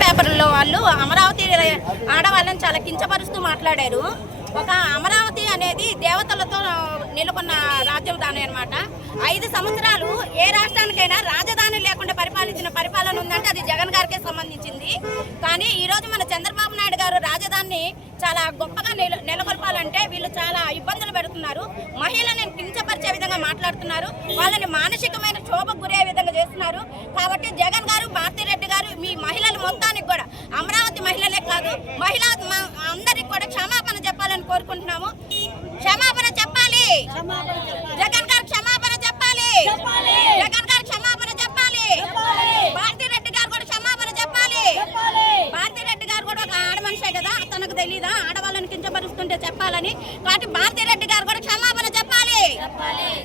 పేపర్లో వాళ్ళు అమరావతి ఆడవాళ్ళని చాలా కించపరుస్తూ మాట్లాడారు. ఒక అమరావతి అనేది దేవతలతో నెలకొన్న రాజధాని అన్నమాట. 5 సంవత్సరాలు ఏ రాష్ట్రానికైనా రాజధాని లేకుండా పరిపాలించిన పరిపాలన ఉందంటే అది జగన్ గారికే సంబంధించింది. కానీ ఈరోజు మన చంద్రబాబు నాయుడు గారు రాజధానిని చాలా గొప్పగా నెలకొల్పాలంటే వీళ్ళు చాలా ఇబ్బందులు పెడుతున్నారు. మహిళలను కించపరిచే విధంగా మాట్లాడుతున్నారు, వాళ్ళని మానసికమైన క్షోభకు గురే విధంగా చేస్తున్నారు. కాబట్టి జగన్ గారు, భారతిరెడ్డి గారు, మీ మహిళలు మొత్తానికి కూడా, అమరావతి మహిళలే కాదు మహిళా అందరికి కూడా క్షమాపణ చెప్పాలని కోరుకుంటున్నాము. క్షమాపణ చెప్పాలి, జగన్ గారు క్షమాపణ చెప్పాలి, జగన్ గారు క్షమాపణ చెప్పాలి, భారతిరెడ్డి గారు కూడా క్షమాపణ చెప్పాలి. భారతిరెడ్డి గారు కూడా ఒక ఆడ మనిషే కదా, తనకు తెలీదా ఆడవాళ్ళని కించపరుస్తుంటే చెప్పాలని? కాబట్టి భారతిరెడ్డి గారు కూడా క్షమాపణ చెప్పాలి,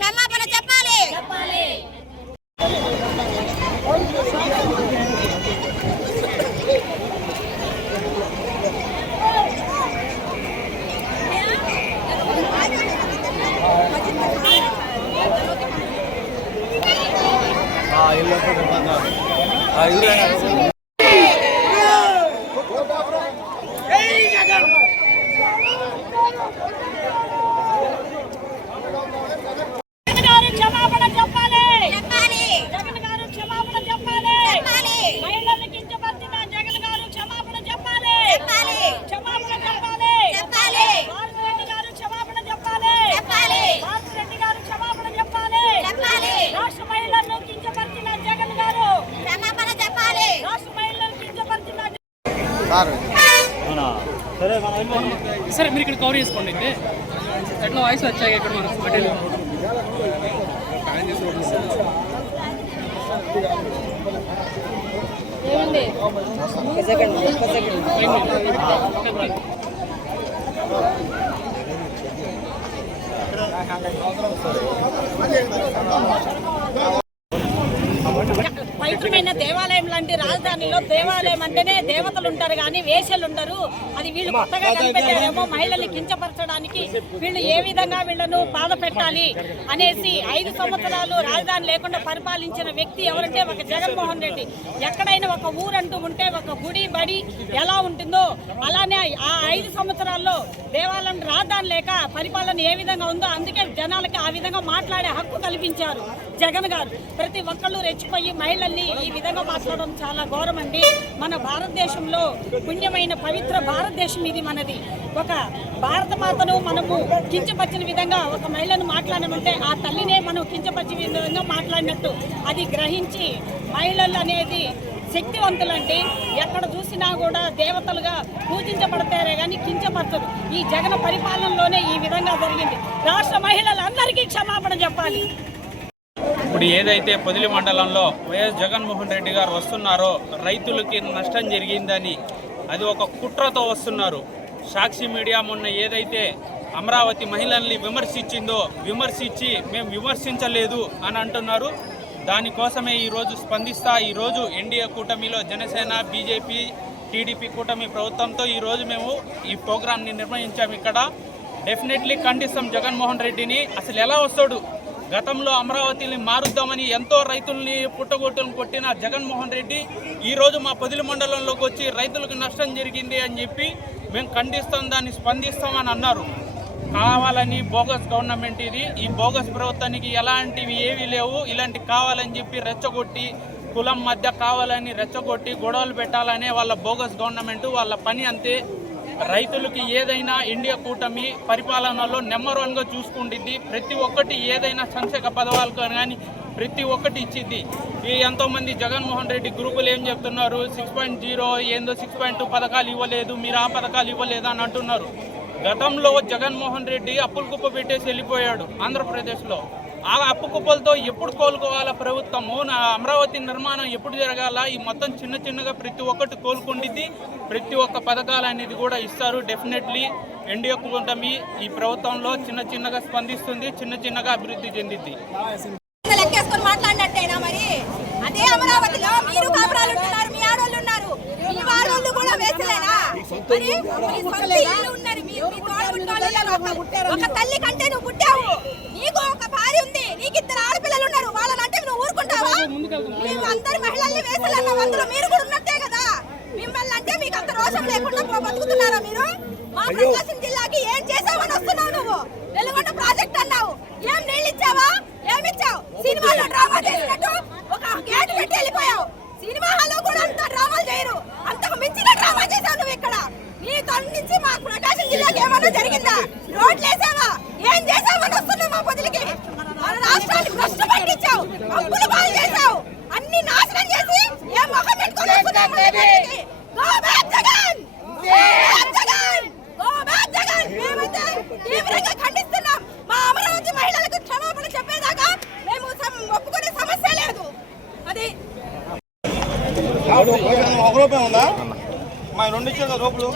క్షమాపణ చెప్పాలి. సరే మీరు ఇక్కడ కవర్ చేసుకోండి. అయితే ఎట్లా వాయిస్ వచ్చాయి ఇక్కడ మనకు పటేల్ పవిత్రమైన దేవాలయం లాంటి రాజధానిలో దేవాలయం అంటేనే దేవతలు ఉంటారు కానీ వేషలు ఉండరు. అది వీళ్ళు కొత్తగా కనిపెట్టారేమో మహిళల్ని కించపరచడానికి. వీళ్ళు ఏ విధంగా వీళ్ళను బాధ పెట్టాలి అనేసి 5 సంవత్సరాలు రాజధాని లేకుండా పరిపాలించిన వ్యక్తి ఎవరంటే ఒక జగన్మోహన్ రెడ్డి. ఎక్కడైనా ఒక ఊరంటూ ఉంటే ఒక గుడి బడి ఎలా ఉంటుందో అలానే ఆ 5 సంవత్సరాల్లో దేవాలయం రాజధాని లేక పరిపాలన ఏ విధంగా ఉందో అందుకే జనాలకి ఆ విధంగా మాట్లాడే హక్కు కల్పించారు జగన్ గారు. ప్రతి ఒక్కళ్ళు రెచ్చిపోయి మహిళల్ని ఈ విధంగా మాట్లాడడం చాలా ఘోరం అండి. మన భారతదేశంలో పుణ్యమైన పవిత్ర భారతదేశం ఇది మనది. ఒక భారత మాతను మనము కించపరిచిన విధంగా ఒక మహిళను మాట్లాడమంటే ఆ తల్లినే మనం కించపరిచిన విధంగా మాట్లాడినట్టు. అది గ్రహించి మహిళలు అనేది శక్తివంతులండి. ఎక్కడ చూసినా కూడా దేవతలుగా పూజించబడతారే కానీ కించపరచదు. ఈ జగన్ పరిపాలనలోనే ఈ విధంగా జరిగింది. రాష్ట్ర మహిళలందరికీ క్షమాపణ చెప్పాలి. ఇప్పుడు ఏదైతే పొదిలి మండలంలో వైఎస్ జగన్మోహన్ రెడ్డి గారు వస్తున్నారో రైతులకి నష్టం జరిగిందని అది ఒక కుట్రతో వస్తున్నారు. సాక్షి మీడియా మొన్న ఏదైతే అమరావతి మహిళల్ని విమర్శించిందో విమర్శించి మేము విమర్శించలేదు అని అంటున్నారు. దానికోసమే ఈరోజు స్పందిస్తా ఈరోజు ఎన్డీఏ కూటమిలో జనసేన, బీజేపీ, టీడీపీ కూటమి ప్రభుత్వంతో ఈరోజు మేము ఈ ప్రోగ్రాంని నిర్వహించాము. ఇక్కడ డెఫినెట్లీ ఖండిస్తాం జగన్మోహన్ రెడ్డిని. అసలు ఎలా వస్తాడు? గతంలో అమరావతిని మారుద్దామని ఎంతో రైతుల్ని పుట్టగొట్టును కొట్టిన జగన్మోహన్ రెడ్డి ఈరోజు మా పొదిలి మండలంలోకి వచ్చి రైతులకు నష్టం జరిగింది అని చెప్పి మేము ఖండిస్తాం, దాన్ని స్పందిస్తామని అన్నారు. కావాలని బోగస్ గవర్నమెంట్ ఇది. ఈ బోగస్ ప్రభుత్వానికి ఎలాంటివి ఏవీ లేవు. ఇలాంటి కావాలని చెప్పి రెచ్చగొట్టి కులం మధ్య కావాలని రెచ్చగొట్టి గొడవలు పెట్టాలనే వాళ్ళ బోగస్ గవర్నమెంట్. వాళ్ళ పని అంతే. రైతులకి ఏదైనా ఇండియా కూటమి పరిపాలనలో నెంబర్ 1గా చూసుకుంటుంది. ప్రతి ఒక్కటి ఏదైనా సంక్షేమ పదవాలు కానీ ప్రతి ఒక్కటి ఇచ్చింది. ఈ ఎంతోమంది జగన్మోహన్ రెడ్డి గ్రూపులు ఏం చెప్తున్నారు, 6.0 ఏందో 6.2 పథకాలు ఇవ్వలేదు, మీరు ఆ పథకాలు ఇవ్వలేదు అని అంటున్నారు. గతంలో జగన్మోహన్ రెడ్డి అప్పులు కుప్ప పెట్టేసి వెళ్ళిపోయాడు ఆంధ్రప్రదేశ్లో. ఆ అప్పు కుప్పలతో ఎప్పుడు కోలుకోవాలా ప్రభుత్వము? అమరావతి నిర్మాణం ఎప్పుడు జరగాల? ఈ మొత్తం చిన్న చిన్నగా ప్రతి ఒక్కటి కోలుకుండిద్ది, ప్రతి ఒక్క పథకాలు అనేది కూడా ఇస్తారు. డెఫినెట్లీ ఎన్డీఏ కూటమి ఈ ప్రభుత్వంలో చిన్న చిన్నగా స్పందిస్తుంది, చిన్న చిన్నగా అభివృద్ధి చెందిద్ది. లెక్కేసుకొని మాట్లాడినట్టేనా మరి? అదే అమరావతిలో మీరు కాపురాలు ఉంటున్నారు, మీ ఆడవాళ్ళు ఉన్నారు, మీ వాళ్ళు కూడా వేసలేనా? మరి మీ సొంత ఇల్లు ఉన్నారు, మీ తోడబుట్టినోళ్ళు ఒక తల్లి కంటే నువ్వు పుట్టావు, నీకు ఒక భార్య ఉంది, నీకు 2 ఆడపిల్లలు ఉన్నారు, వాళ్ళనంటే నువ్వు ఊరుకుంటావా? మేము అందరి మహిళల్ని వేసలేన్నాం, అందులో మీరు కూడా ఉన్నట్టే కదా. మిమ్మల్ని అంటే మీకు అంత రోషం లేకుండా బతుకుతున్నారా మీరు? మా ప్రకాశం జిల్లాకి ఏం చేసావని వస్తున్నావు నువ్వు? వెలుగొండ ప్రాజెక్ట్ అన్నావు, ఏం నీళ్ళు ఇచ్చావా? ఏమిచ్చావు? సినిమాలో డ్రామా చేసినట్టు ఒక గేట్ పెట్టి వెళ్ళిపోయావు. సినిమా హాల్లో కూడా అంత డ్రామాలు చేయరు, అంతకు మించిన డ్రామా చేసావు నువ్వు ఇక్కడ. నీ తొలి నుంచి మా ప్రకాశం జిల్లాకి ఏమన్నా జరిగిందా? రోడ్లు వేసావా? ఏం చేసావని వస్తున్నావు మా పొదిలికి? మన రాష్ట్రాన్ని భ్రష్టు పట్టించావు, అప్పులు పాలు చేసావు, అన్ని నాశనం చేసి ఏం మొహం పెట్టుకొని వస్తున్నావు మన పొదిలికి? Go back Jagan! Go back Jagan! Go back Jagan! మేమైతే తీవ్రంగా ఖండిస్తున్నాం. మా అమరావతి మహిళలకు క్షమాపణ చెప్పేదాకా మేము ఒప్పుకునే సమస్య లేదు. అది ఒక రూపాయి ఉందా? మా 2 ఇచ్చారు కదా రూపాయలు.